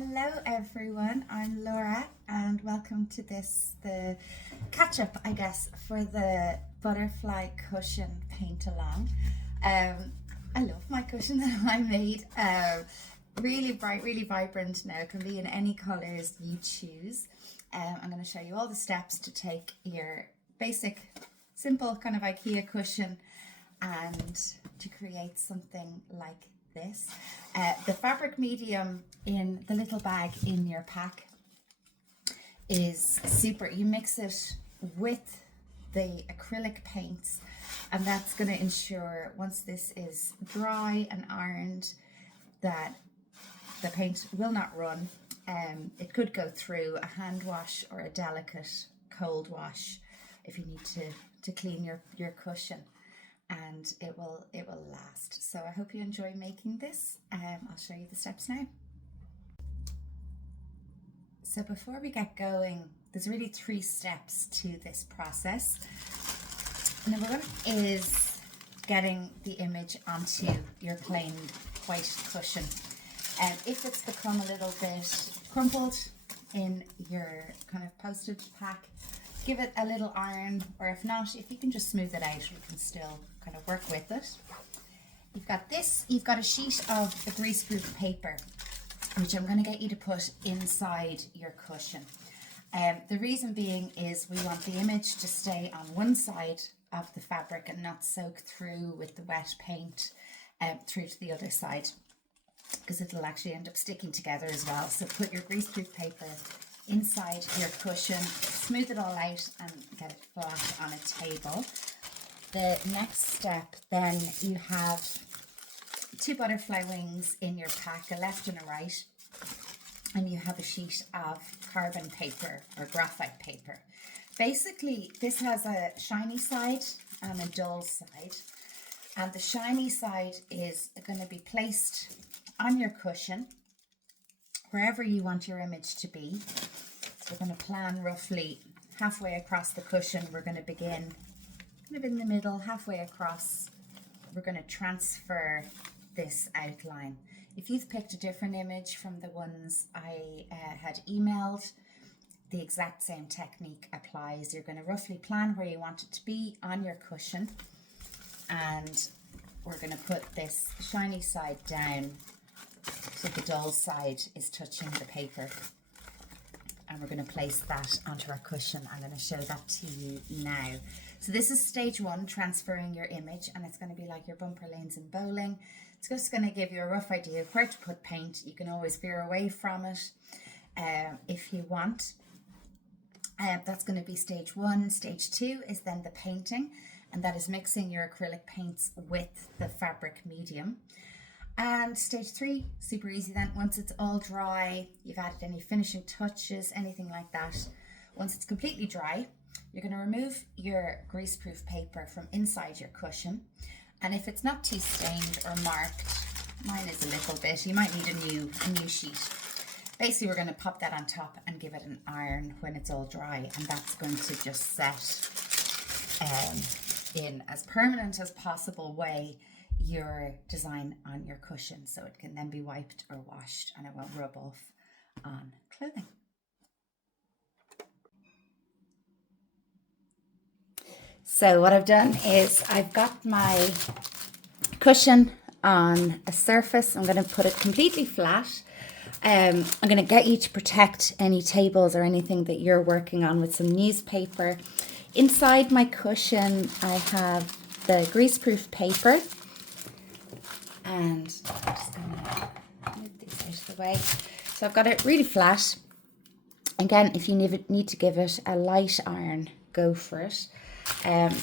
Hello everyone, I'm Laura and welcome to the catch-up, I guess, for the butterfly cushion paint along. I love my cushion that I made. Really bright, really vibrant now. It can be in any colours you choose. I'm going to show you all the steps to take your basic, simple kind of IKEA cushion and to create something like this. The fabric medium in the little bag in your pack is super. You mix it with the acrylic paints and that's going to ensure once this is dry and ironed that the paint will not run. It could go through a hand wash or a delicate cold wash if you need to clean your cushion, and it will last. So I hope you enjoy making this. I'll show you the steps now. So before we get going, there's really 3 steps to this process. Number 1 is getting the image onto your plain white cushion. And if it's become a little bit crumpled in your kind of postage pack, give it a little iron, or if not, if you can just smooth it out, you can still kind of work with it. You've got a sheet of the greaseproof paper, which I'm going to get you to put inside your cushion. The reason being is we want the image to stay on one side of the fabric and not soak through with the wet paint through to the other side, because it'll actually end up sticking together as well. So put your greaseproof paper inside your cushion, smooth it all out and get it flat on a table. The next step, then you have 2 butterfly wings in your pack, a left and a right, and you have a sheet of carbon paper or graphite paper. Basically, this has a shiny side and a dull side, and the shiny side is going to be placed on your cushion wherever you want your image to be. So we're going to plan roughly halfway across the cushion. We're going to begin kind of in the middle, halfway across. We're going to transfer this outline. If you've picked a different image from the ones I had emailed, the exact same technique applies. You're going to roughly plan where you want it to be on your cushion, and we're going to put this shiny side down so the dull side is touching the paper, and we're going to place that onto our cushion. I'm going to show that to you now. So this is stage 1, transferring your image, and it's going to be like your bumper lanes in bowling. It's just going to give you a rough idea of where to put paint. You can always veer away from it if you want. That's going to be stage 1. Stage 2 is then the painting, and that is mixing your acrylic paints with the fabric medium. And stage 3, super easy then. Once it's all dry, you've added any finishing touches, anything like that. Once it's completely dry, you're going to remove your greaseproof paper from inside your cushion. And if it's not too stained or marked, mine is a little bit, you might need a new sheet. Basically, we're going to pop that on top and give it an iron when it's all dry, and that's going to just set in as permanent as possible way your design on your cushion, so it can then be wiped or washed and it won't rub off on clothing. So what I've done is I've got my cushion on a surface. I'm going to put it completely flat. I'm going to get you to protect any tables or anything that you're working on with some newspaper. Inside my cushion I have the greaseproof paper, and I'm just going to move these out of the way. So I've got it really flat. Again, if you need to give it a light iron, go for it,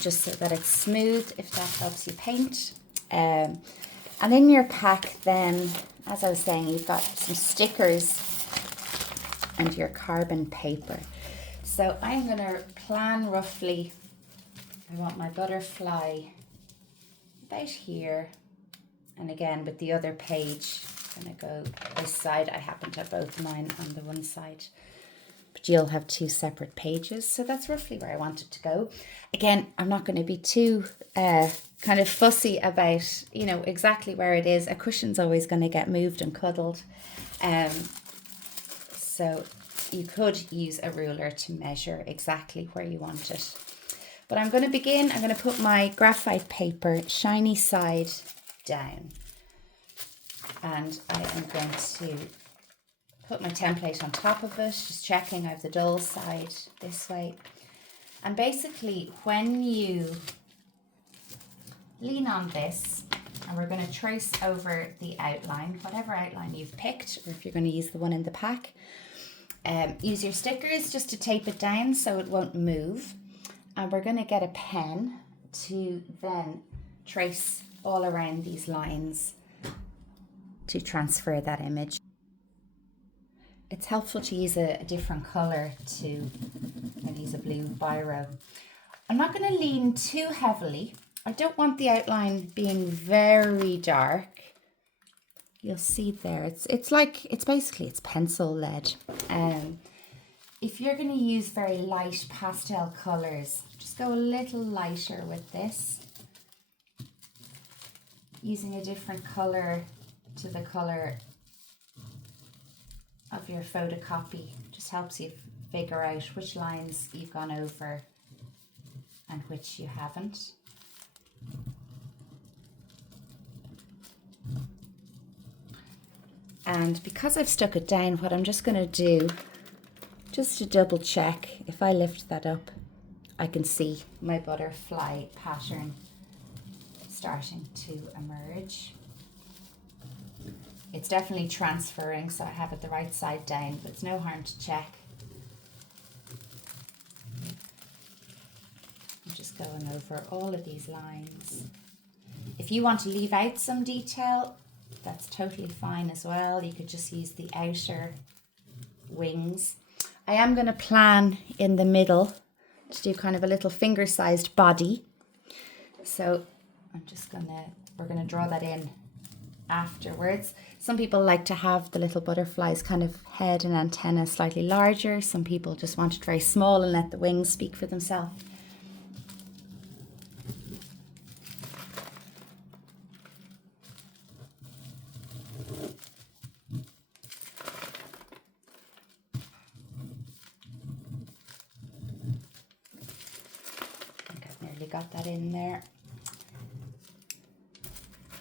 just so that it's smooth, if that helps you paint. And in your pack then, as I was saying, you've got some stickers and your carbon paper. So I'm going to plan roughly, I want my butterfly about here. And again, with the other page, I'm going to go this side. I happen to have both mine on the one side, but you'll have 2 separate pages. So that's roughly where I want it to go. Again, I'm not going to be too kind of fussy about, exactly where it is. A cushion's always going to get moved and cuddled. So you could use a ruler to measure exactly where you want it. But I'm going to begin, I'm going to put my graphite paper shiny side down. And I am going to put my template on top of it, just checking I have the dull side this way. And basically when you lean on this, and we're going to trace over the outline, whatever outline you've picked, or if you're going to use the one in the pack. Use your stickers just to tape it down so it won't move. And we're going to get a pen to then trace all around these lines to transfer that image. It's helpful to use a different colour to use a blue biro. I'm not going to lean too heavily. I don't want the outline being very dark. You'll see there, it's basically pencil lead. If you're going to use very light pastel colours, just go a little lighter with this. Using a different colour to the colour of your photocopy just helps you figure out which lines you've gone over and which you haven't. And because I've stuck it down, what I'm just going to do, just to double check, if I lift that up, I can see my butterfly pattern starting to emerge. It's definitely transferring, so I have it the right side down, but it's no harm to check. I'm just going over all of these lines. If you want to leave out some detail, that's totally fine as well. You could just use the outer wings. I am going to plan in the middle to do kind of a little finger-sized body. So we're going to draw that in afterwards. Some people like to have the little butterfly's kind of head and antenna slightly larger. Some people just want it very small and let the wings speak for themselves. Got that in there.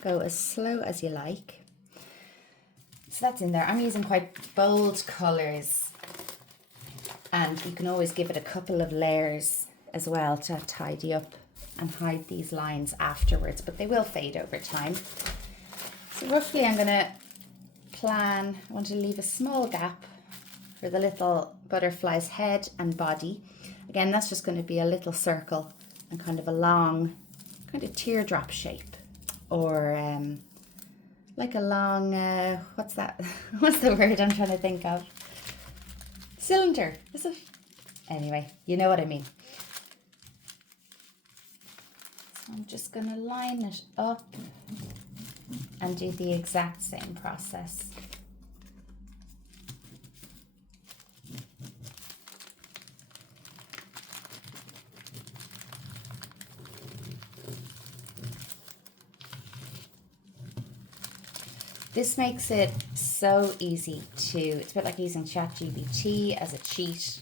Go as slow as you like. So that's in there. I'm using quite bold colours, and you can always give it a couple of layers as well to tidy up and hide these lines afterwards, but they will fade over time. So roughly I'm going to plan, I want to leave a small gap for the little butterfly's head and body. Again, that's just going to be a little circle and kind of a long kind of teardrop shape, or like a long what's that what's the word I'm trying to think of? Cylinder, is it? Anyway, you know what I mean. So I'm just going to line it up and do the exact same process. This makes it so easy it's a bit like using ChatGPT as a cheat.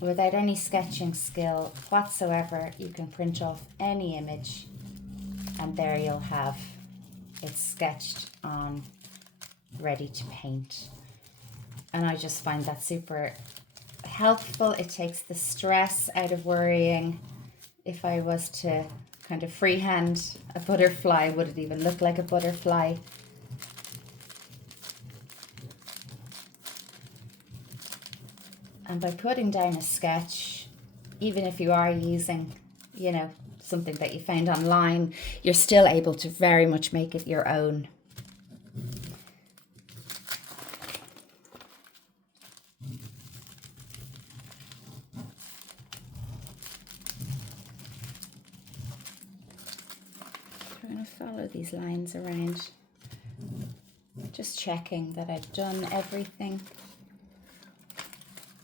Without any sketching skill whatsoever, you can print off any image and there you'll have it sketched on, ready to paint. And I just find that super helpful. It takes the stress out of worrying. If I was to kind of freehand a butterfly, would it even look like a butterfly? And by putting down a sketch, even if you are using, something that you found online, you're still able to very much make it your own. Follow these lines around, just checking that I've done everything,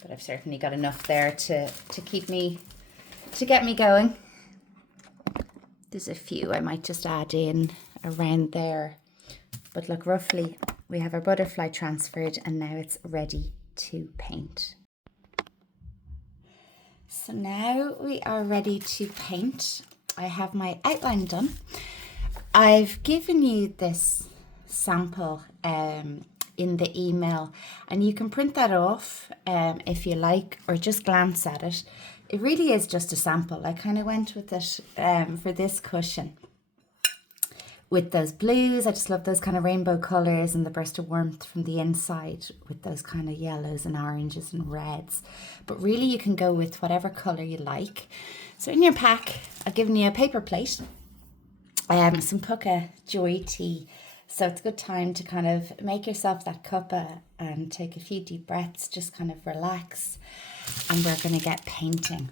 but I've certainly got enough there to get me going. There's a few I might just add in around there, but look, roughly We have our butterfly transferred and now it's ready to paint. So now we are ready to paint. I have my outline done. I've given you this sample in the email, and you can print that off if you like, or just glance at it. It really is just a sample. I kind of went with it for this cushion with those blues. I just love those kind of rainbow colours and the burst of warmth from the inside with those kind of yellows and oranges and reds. But really you can go with whatever colour you like. So in your pack, I've given you a paper plate, some Pukka Joy tea. So it's a good time to kind of make yourself that cuppa and take a few deep breaths, just kind of relax. And we're going to get painting.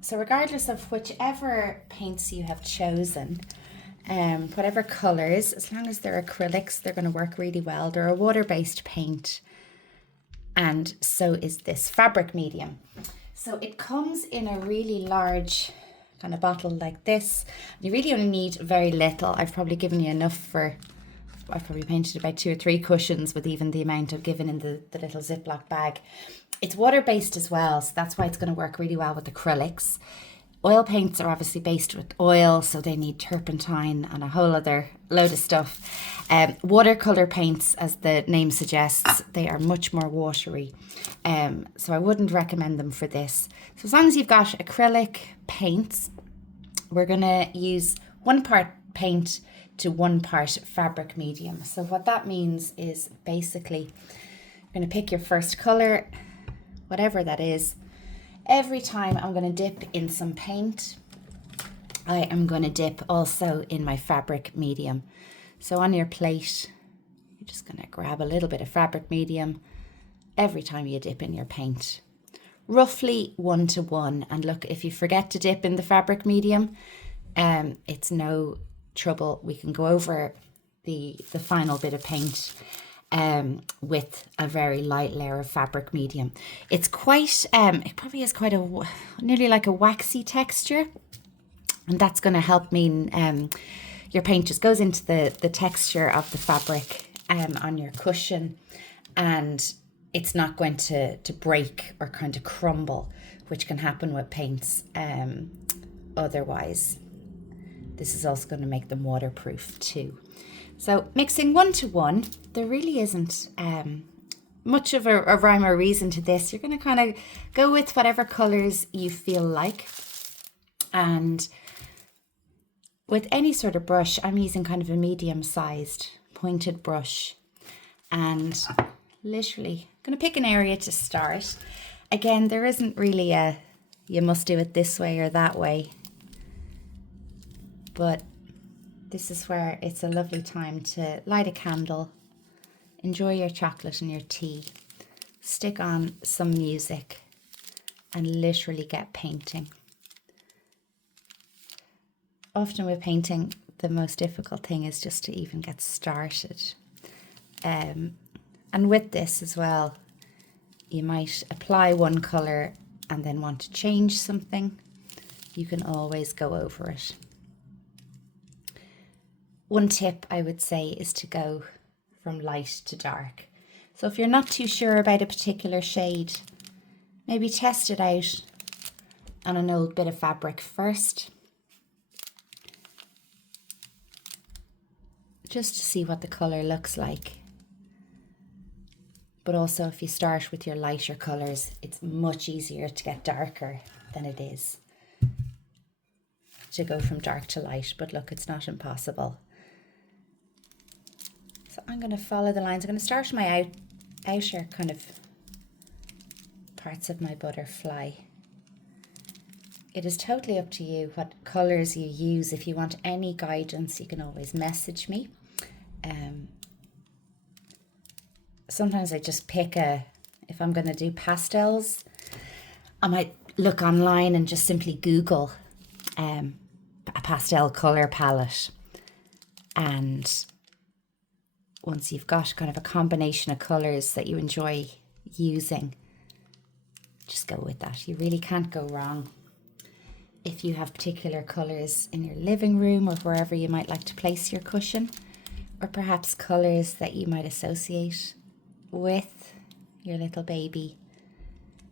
So regardless of whichever paints you have chosen, whatever colours, as long as they're acrylics, they're going to work really well. They're a water-based paint, and so is this fabric medium. So it comes in a really large kind of bottle like this. You really only need very little. I've probably given you enough for, I've probably painted about 2 or 3 cushions with even the amount I've given in the little Ziploc bag. It's water-based as well, so that's why it's going to work really well with acrylics. Oil paints are obviously based with oil, so they need turpentine and a whole other load of stuff. Watercolour paints, as the name suggests, they are much more watery. So I wouldn't recommend them for this. So as long as you've got acrylic paints, we're going to use 1 part paint to 1 part fabric medium. So what that means is basically you're going to pick your first colour, whatever that is. Every time I'm going to dip in some paint, I am going to dip also in my fabric medium. So on your plate, you're just going to grab a little bit of fabric medium every time you dip in your paint. Roughly 1 to 1. And look, if you forget to dip in the fabric medium, it's no trouble. We can go over the final bit of paint with a very light layer of fabric medium. It's quite, it probably has quite a, nearly like a waxy texture. And that's going to help mean your paint just goes into the texture of the fabric on your cushion, and it's not going to break or kind of crumble, which can happen with paints otherwise. This is also going to make them waterproof too. So mixing 1 to 1, there really isn't much of a rhyme or reason to this. You're going to kind of go with whatever colours you feel like. And with any sort of brush, I'm using kind of a medium-sized pointed brush. And literally, I'm going to pick an area to start. Again, there isn't really a, you must do it this way or that way. But this is where it's a lovely time to light a candle, enjoy your chocolate and your tea, stick on some music, and literally get painting. Often with painting, the most difficult thing is just to even get started. And with this as well, you might apply one colour and then want to change something. You can always go over it. One tip I would say is to go from light to dark. So if you're not too sure about a particular shade, maybe test it out on an old bit of fabric first, just to see what the colour looks like. But also if you start with your lighter colours, it's much easier to get darker than it is to go from dark to light. But look, it's not impossible. So I'm going to follow the lines. I'm going to start my outer kind of parts of my butterfly. It is totally up to you what colours you use. If you want any guidance, you can always message me. Sometimes I just pick if I'm going to do pastels, I might look online and just simply Google a pastel colour palette. And once you've got kind of a combination of colours that you enjoy using, just go with that. You really can't go wrong. If you have particular colours in your living room or wherever you might like to place your cushion, or perhaps colours that you might associate with your little baby,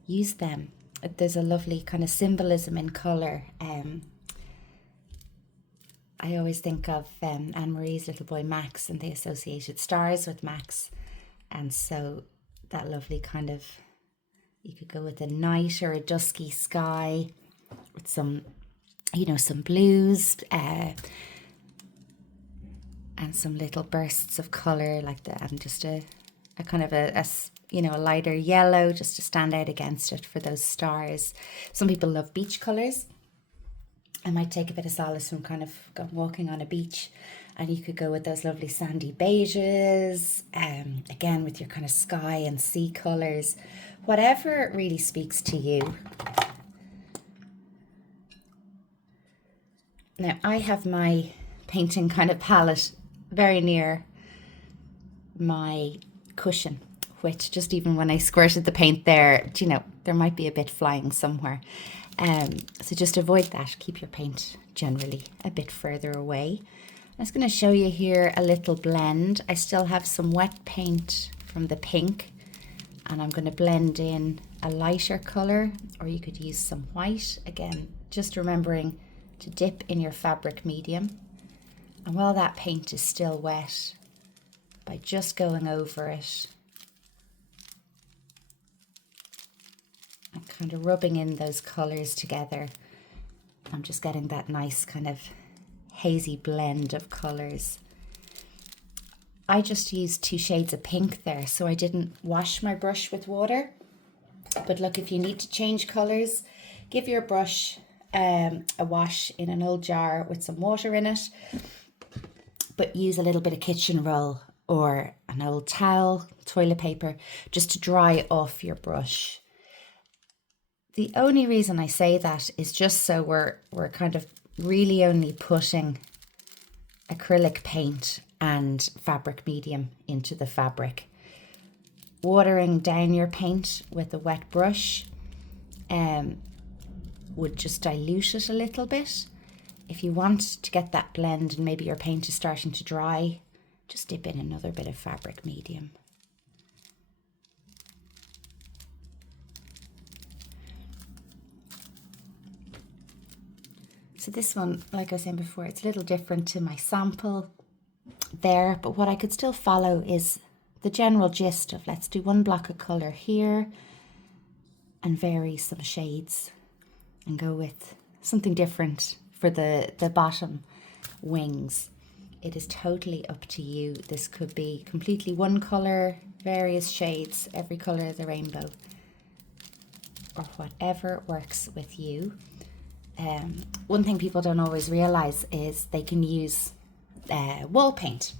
use them. There's a lovely kind of symbolism in colour. I always think of Anne-Marie's little boy Max, and they associated stars with Max. And so that lovely kind of, you could go with a night or a dusky sky with some, you know, some blues and some little bursts of colour like that, and just a kind of a you know, a lighter yellow just to stand out against it for those stars. Some people love beach colours. I might take a bit of solace from kind of walking on a beach, and you could go with those lovely sandy beiges, again with your kind of sky and sea colours, whatever really speaks to you. Now I have my painting kind of palette very near my cushion, which just even when I squirted the paint there, you know, there might be a bit flying somewhere. So just avoid that. Keep your paint generally a bit further away. I'm just going to show you here a little blend. I still have some wet paint from the pink, and I'm going to blend in a lighter colour, or you could use some white. Again, just remembering to dip in your fabric medium. And while that paint is still wet, by just going over it and kind of rubbing in those colours together, I'm just getting that nice kind of hazy blend of colours. I just used 2 shades of pink there, so I didn't wash my brush with water. But look, if you need to change colours, give your brush a wash in an old jar with some water in it, but use a little bit of kitchen roll or an old towel, toilet paper, just to dry off your brush. The only reason I say that is just so we're kind of really only putting acrylic paint and fabric medium into the fabric. Watering down your paint with a wet brush would just dilute it a little bit. If you want to get that blend and maybe your paint is starting to dry, just dip in another bit of fabric medium. So this one, like I was saying before, it's a little different to my sample there, but what I could still follow is the general gist of, let's do one block of colour here and vary some shades and go with something different for the bottom wings. It is totally up to you. This could be completely one colour, various shades, every colour of the rainbow, or whatever works with you. One thing people don't always realise is they can use wall paint.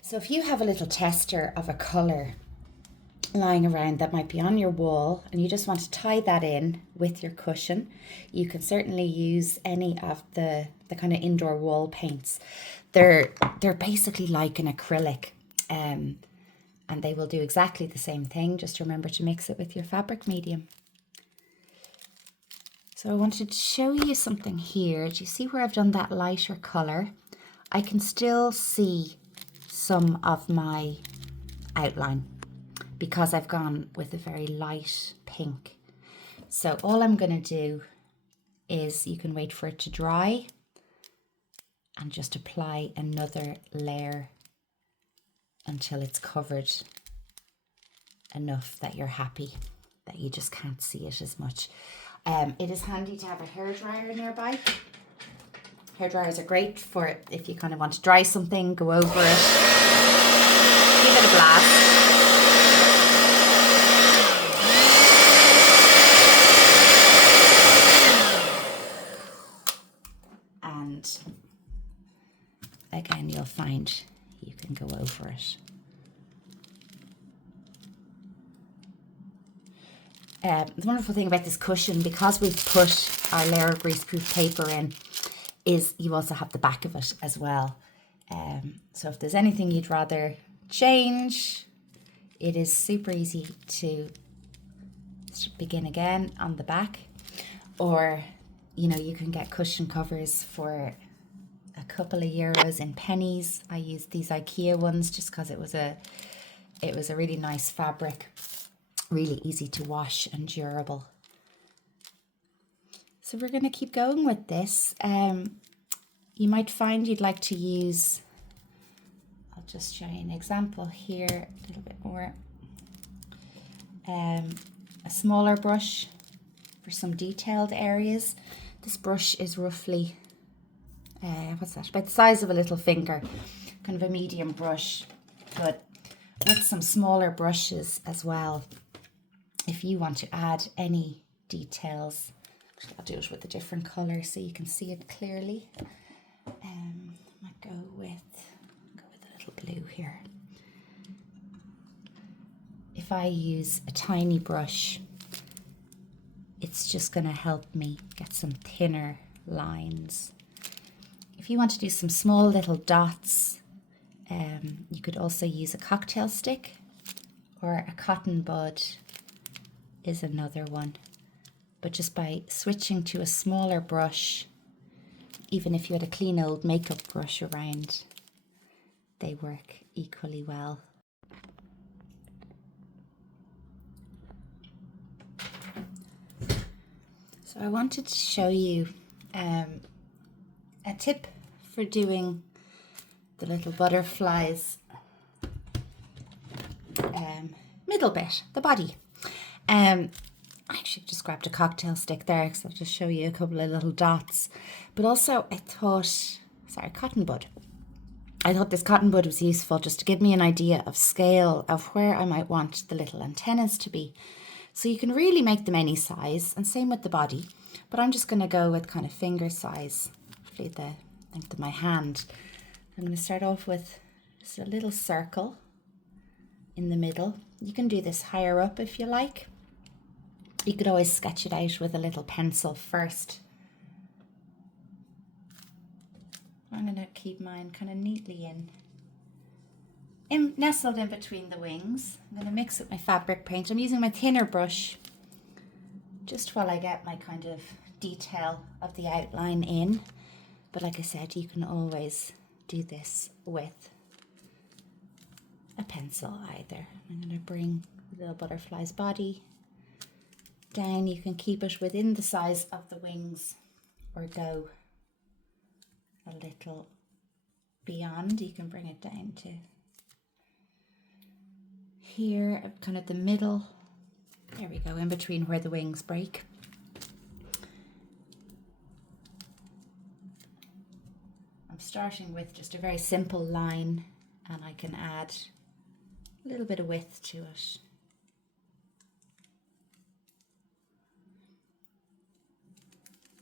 So if you have a little tester of a colour lying around that might be on your wall and you just want to tie that in with your cushion, you can certainly use any of the kind of indoor wall paints. They're basically like an acrylic, and they will do exactly the same thing. Just remember to mix it with your fabric medium. So I wanted to show you something here. Do you see where I've done that lighter colour? I can still see some of my outline because I've gone with a very light pink. So all I'm going to do is, you can wait for it to dry and just apply another layer until it's covered enough that you're happy, that you just can't see it as much. It is handy to have a hairdryer nearby. Hairdryers are great for if you kind of want to dry something, go over it, give it a blast. And again, you'll find you can go over it. The wonderful thing about this cushion, because we've put our layer of greaseproof paper in, is you also have the back of it as well. So if there's anything you'd rather change, it is super easy to begin again on the back. Or, you know, you can get cushion covers for a a couple of euros in pennies. I used these IKEA ones just because it was a really nice fabric, really easy to wash and durable. So we're going to keep going with this. You might find you'd like to use, I'll just show you an example here, a little bit more. A smaller brush for some detailed areas. This brush is roughly, what's that, about the size of a little finger, kind of a medium brush, but with some smaller brushes as well. If you want to add any details, I'll do it with a different colour so you can see it clearly. I might go with a little blue here. If I use a tiny brush, it's just going to help me get some thinner lines. If you want to do some small little dots, you could also use a cocktail stick, or a cotton bud is another one. But just by switching to a smaller brush, even if you had a clean old makeup brush around, they work equally well. So I wanted to show you a tip for doing the little butterflies middle bit, the body. I actually just grabbed a cocktail stick there because I'll just show you a couple of little dots. But also I thought, cotton bud. I thought this cotton bud was useful just to give me an idea of scale of where I might want the little antennas to be. So you can really make them any size, and same with the body. But I'm just going to go with kind of finger size, roughly the length of my hand. I'm going to start off with just a little circle in the middle. You can do this higher up if you like. You could always sketch it out with a little pencil first. I'm going to keep mine kind of neatly nestled in between the wings. I'm going to mix up my fabric paint. I'm using my thinner brush just while I get my kind of detail of the outline in. But like I said, you can always do this with a pencil either. I'm going to bring the little butterfly's body down. You can keep it within the size of the wings or go a little beyond. You can bring it down to here, kind of the middle. There we go, in between where the wings break. I'm starting with just a very simple line, and I can add a little bit of width to it.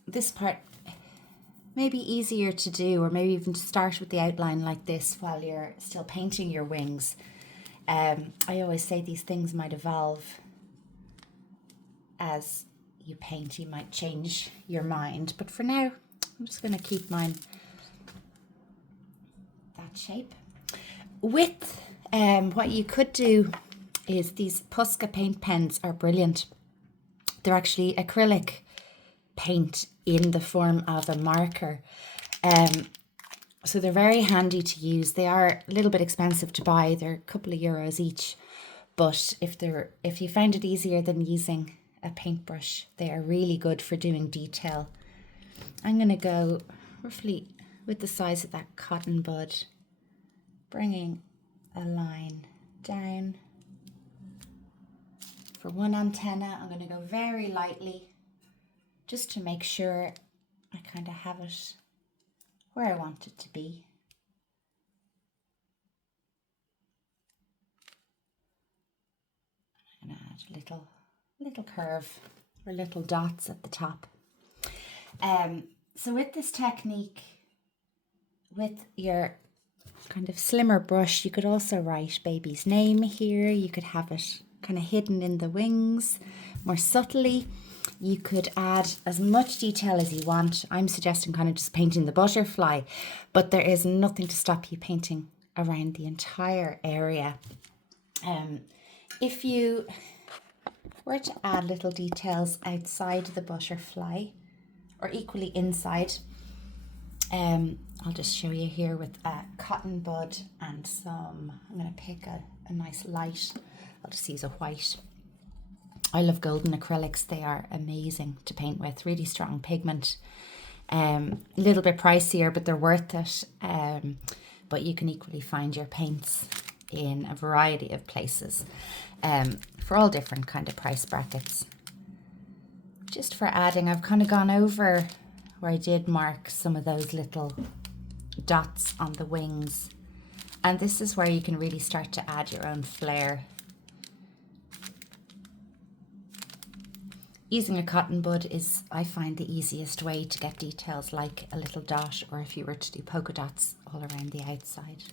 This part may be easier to do, or maybe even to start with the outline like this while you're still painting your wings. I always say these things might evolve as you paint. You might change your mind, but for now I'm just going to keep mine that shape. With what you could do is, these Posca paint pens are brilliant. They're actually acrylic paint in the form of a marker. So they're very handy to use. They are a little bit expensive to buy. They're a couple of euros each. But if you find it easier than using a paintbrush, they are really good for doing detail. I'm going to go roughly with the size of that cotton bud, bringing a line down. For one antenna, I'm going to go very lightly, just to make sure I kind of have it where I want it to be. I'm going to add a little curve or little dots at the top. So with this technique, with your kind of slimmer brush, you could also write baby's name here. You could have it kind of hidden in the wings more subtly. You could add as much detail as you want. I'm suggesting kind of just painting the butterfly, but there is nothing to stop you painting around the entire area. If you were to add little details outside the butterfly, or equally inside, I'll just show you here with a cotton bud and some, I'm going to pick a nice light. I'll just use a white. I love golden acrylics. They are amazing to paint with, really strong pigment. A little bit pricier, but they're worth it. But you can equally find your paints in a variety of places for all different kind of price brackets. Just for adding, I've kind of gone over where I did mark some of those little dots on the wings. And this is where you can really start to add your own flair. Using a cotton bud is, I find, the easiest way to get details like a little dot, or if you were to do polka dots all around the outside.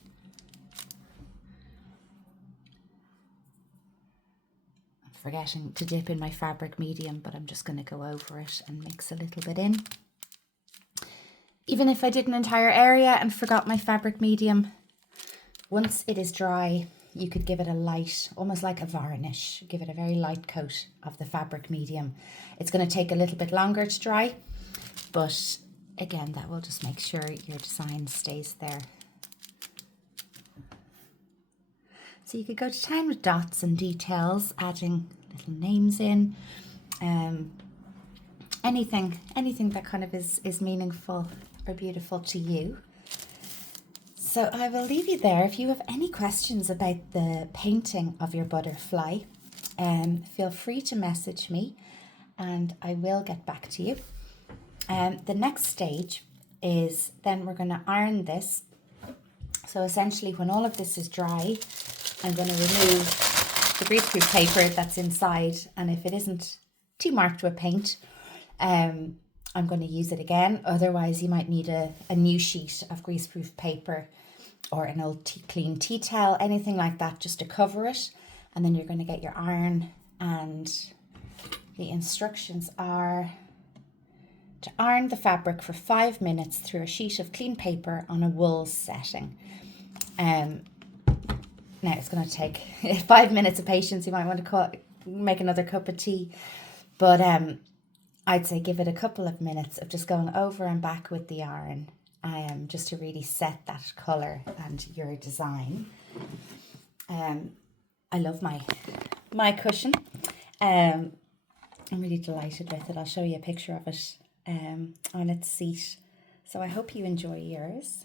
I'm forgetting to dip in my fabric medium, but I'm just going to go over it and mix a little bit in. Even if I did an entire area and forgot my fabric medium, once it is dry, you could give it a light, almost like a varnish, give it a very light coat of the fabric medium. It's going to take a little bit longer to dry, but again, that will just make sure your design stays there. So you could go to town with dots and details, adding little names in, anything that kind of is meaningful or beautiful to you. So I will leave you there. If you have any questions about the painting of your butterfly, feel free to message me and I will get back to you. The next stage is then we're going to iron this. So essentially when all of this is dry, I'm going to remove the greaseproof paper that's inside, and if it isn't too marked with paint, I'm going to use it again. Otherwise, you might need a new sheet of greaseproof paper or an old clean tea towel, anything like that, just to cover it. And then you're going to get your iron, and the instructions are to iron the fabric for 5 minutes through a sheet of clean paper on a wool setting. Now it's going to take 5 minutes of patience. You might want to make another cup of tea, but I'd say give it a couple of minutes of just going over and back with the iron, just to really set that colour and your design. I love my cushion. I'm really delighted with it. I'll show you a picture of it on its seat. So I hope you enjoy yours.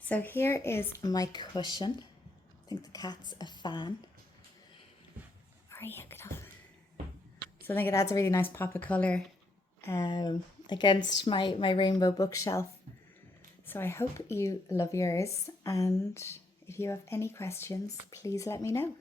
So here is my cushion. I think the cat's a fan. So I think it adds a really nice pop of colour against my rainbow bookshelf. So I hope you love yours, and if you have any questions, please let me know.